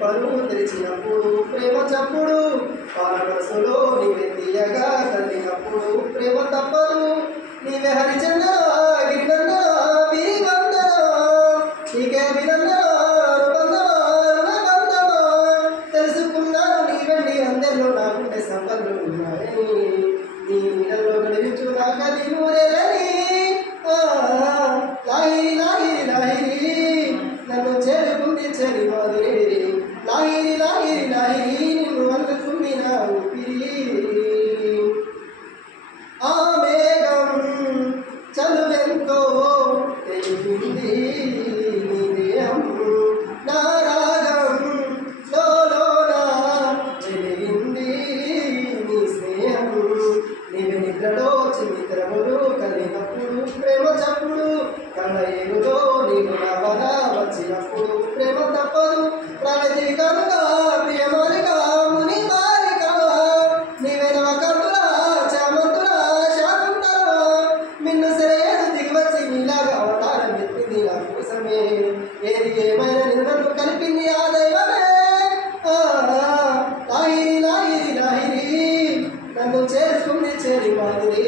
పరువు తెరిచినప్పుడు ప్రేమ చప్పుడు వాళ్ళ మనసులో నీవే తీయగా కలిగినప్పుడు ప్రేమ తప్పదు నీవే హరిచంద్ర గిరినంద వీరివందన నీకే బంధమా తెలుసుకున్నాను నీ వెండి అందరిలో నాకుంటే సంబంధం ఉన్నాయని నీ నీళ్ళలో గడిపించు నాకది నూరేలని లాహిరి లాహిరి లాహిరి నన్ను చేరుకుంది చెరి మాదిరి లాహిరి లాహిరి లాహిరి నిన్ను అందుకుంది నా ఊపిరి ఆ మేఘం చలువెంతో తెలిపింది నీ దేహం నా రాగం లోలోన చెలిగింది నీ స్నేహం నీవి నిద్రలో చిత్రములు కలిగినప్పుడు ప్రేమ చప్పుడు కళ్ళ ఏరులో నీకు నవన వచ్చినప్పుడు ప్రేమ తప్పదు ప్రగతి కనుక ప్రియమరిగా ముని మారిక నీవెనవ కనుల చామంతుల శాకుంతల మిన్ను సరేడు దిగివచ్చి నీలాగా అవతారం ఎత్తింది నా కోసమే ఏది ఏమైనా నిన్ను కలిపింది ఆ దైవమే లాహిరి లాహిరి లాహిరి నన్ను చేరుకుంది చెరి మాదిరి